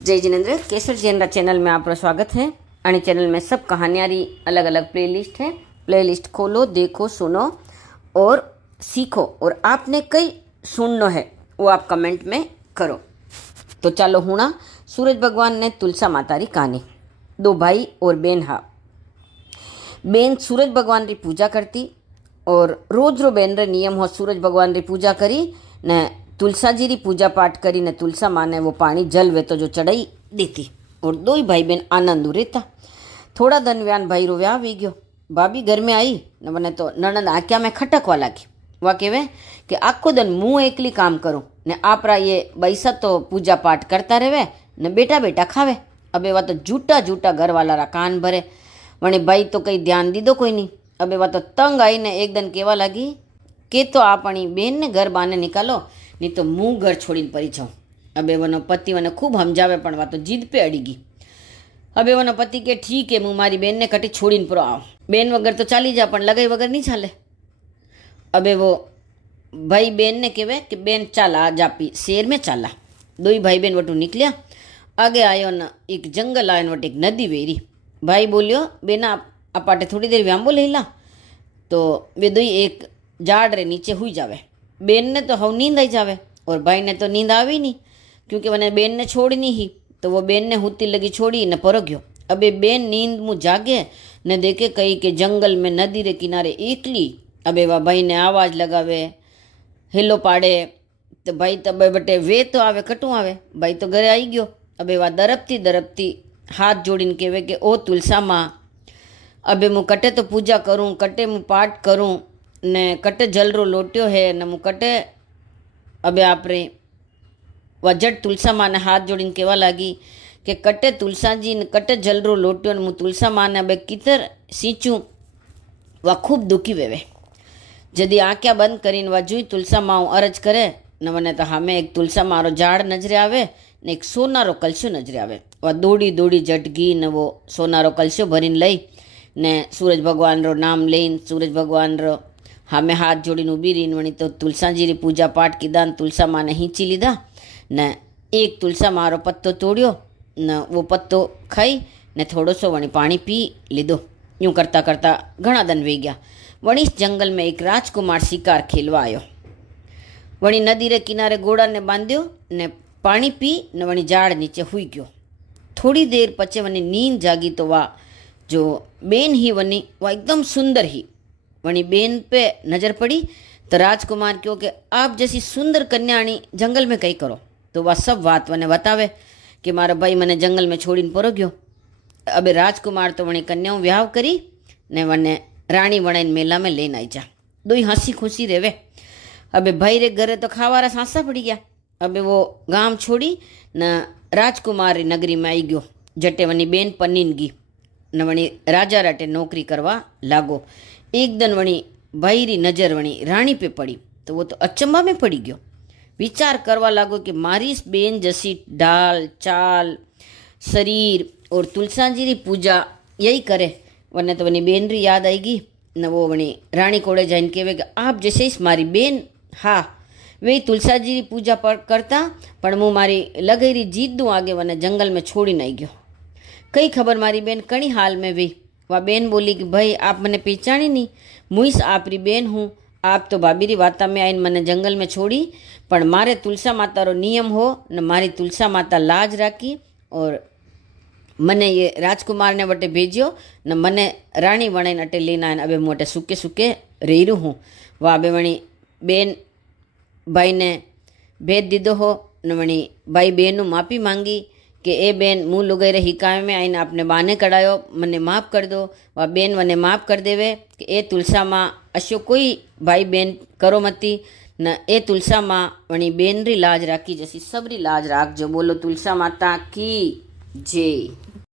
जय जिनेन्द्र। केसर जैन चैनल में आपका स्वागत है। आणि चैनल में सब कहानियाँ अलग अलग प्लेलिस्ट है। प्लेलिस्ट खोलो, देखो, सुनो और सीखो। और आपने कई सुनना है वो आप कमेंट में करो। तो चलो हुणा सूरज भगवान ने तुलसा माता री कहानी। दो भाई और बेन। हाँ, बेन सूरज भगवान री पूजा करती और रोज रो बेन रे नियम हो सूरज भगवान री पूजा करी ने तुलसा जी री पूजा पाठ करी ने तुलसा माँ ने वो पानी जल वे तो जो चढ़ाई देती। और दो ही भाई बहन आनंद रहता। थोड़ा धन व्यान भाई रो व्याह वी गयो। भाभी घर में आई ने बने तो ननद आक्या में खटकवा लागी। वह कहे कि आखो दिन मुँह एकली काम करूँ ने आपरा ये बैसा तो पूजा पाठ करता रहे ने बेटा बेटा खावे। अबे वह तो जूटा जूटा घर वाला रा कान भरे। वणे भाई तो कहीं ध्यान दीदो कोई नहीं। अबे वह तो तंग आई ने एक दिन कहवा लगी कि तो आपणी बेन ने घर बाने निकालो नहीं तो मुँह घर छोड़ी परी जाऊँ। अबे वनो पति वने खूब समझावे पण वा तो जिद पे अड़ी गई। अबे वनो पति के ठीक है, मुँ मारी बेन ने कटी छोड़ीने पुरो आओ। बेन वगर तो चाली जा पण लगाई वगर नहीं चाले। अबे वो भाई बेन ने कहे कि बेन चाला आज आपी शेर में चाला। दो ही भाई बेन वटू निकलिया। आगे आयो न एक जंगल आयो वट एक नदी वेरी। भाई बोलियो बेना अपाटे थोड़ी देर व्याम्बो ले ला। तो वे दो एक झाड़ रे नीचे हुई जावे। बेन ने तो हव नींद आई जावे और भाई ने तो नींद आवी नहीं क्योंकि मैंने बेन ने छोड़नी ही। तो वो बेन ने हुती लगी छोड़ी ने पर गयो। अबे बेन नींद मुँह जागे ने देखे कहीं के जंगल में नदी रे किनारे एकली। अबे वह भाई ने आवाज़ लगावे, हिलो पाड़े। तो भाई तो बटे वे तो आवे कटू आवे। भाई तो घरे आई गयो। अबे वह दरपती हाथ जोड़ीने कहे कि ओ तुलसा माँ, अबे मुँ कटे तो पूजा करूँ, कटे मुँ पाठ करूँ ने कटे जल रो लोट्यो है ने मुँ कटे। अबे आप रे वह जट तुलसा माँ ने हाथ जोड़ीने कहवा लगी कि कटे तुलसा जी ने कटे जल रो लोट्यो ने मुँ तुलसा माँ ने अबे कितर सींचूँ। वह खूब दुखी वेवे। जदी आँख्या बंद करीने वह जुई तुलसा माँ अरज करे न वने तो हमें एक तुलसा मारो झाड़ नजरे आवे ने एक सोनारो कलशो नजरे आवे। वह दौड़ी दौड़ी जटगी ने वो सोनारो कलशो भरीने लई ने सूरज भगवान रो नाम लईने सूरज भगवान रो हमें हाथ जोड़ीने ऊभी रहीने वणी तो तुलसा जी री पूजा पाठ कीधा ने तुलसा माँ ने हींची लीधा ने एक तुलसा मारो पत्तो तोड़ियो न वो पत्तो खाई ने थोड़ो सो वणी पानी पी लीधो। यूँ करता करता घणा दिन वी गया। वणी इस जंगल में एक राजकुमार शिकार खेलवा आयो। वणी नदी रे किनारे घोड़ा ने बांध्यो ने पानी पी ने वणी झाड़ नीचे हुई गयो। थोड़ी देर पचे वनी नींद जागी तो वह जो बेन ही वनी वह एकदम सुंदर ही। वणी बेन पे नज़र पड़ी तो राजकुमार क्यों कि आप जैसी सुंदर कन्याणी जंगल में कई करो। तो वह सब बात वने बतावे कि मारा भाई मने जंगल में छोड़ीने परो गयो। अबे राजकुमार तो वणी कन्याओं व्याह करी ने वने रानी वणाईने मेला में लेने आई जा। दो ही हंसी खुशी रेवे। अबे भाई रे घरे तो खावारा सांसा पड़ी गया। अबे वो गांव छोड़ी न राजकुमार री नगरी में आई गयो। जटे वनी बेन पन्नीन गी न वणी राजा राटे नौकरी करवा लागो। एक दिन वणी भाई री नज़र वणी रानी पे पड़ी तो वो तो अचंबा में पड़ी गयो। विचार करवा लागो कि मारी इस बेन जैसी ढाल चाल शरीर और तुलसा जी री पूजा यही करे। वने तो वनी बेन री याद आएगी न वो वणी रानी कोड़े जाइन कहे कि आप जैसे इस मारी बेन। हाँ, वे तुलसा जी री पूजा करता पण मुँ मारी लगई री जीत दूँ आगे वने जंगल में छोड़ी नहीं गयो। कई खबर मारी बेन कणी हाल में वी। वह बेन बोली कि भाई आप मने पहचानी नहीं, मुईस आप री बेन हूँ। आप तो भाभी री वाता में आईने मने जंगल में छोड़ी पण मारे तुलसा माता रो नियम हो न मारी तुलसा माता लाज राखी और मने ये राजकुमार ने वटे भेजियो न मने रानी वणाईने अटे लेने आए। अबे मोटे सुके सुके रेरू हूँ। वह अबे वणी बेन भाई ने भेद दीदो हो न वणी भाई बेनू माफ़ी मांगी कि ए बेन मुँह लुगाई रही हिकाय में आईने आपने बाने कढ़ायो, मने माफ़ कर दो। वह बेन वने माफ़ कर देवे कि ए तुलसा माँ अशो कोई भाई बेन करो मती न ए तुलसा माँ वणी बेन री लाज राखी जैसी सबरी लाज राख जो। बोलो तुलसा माता की जय।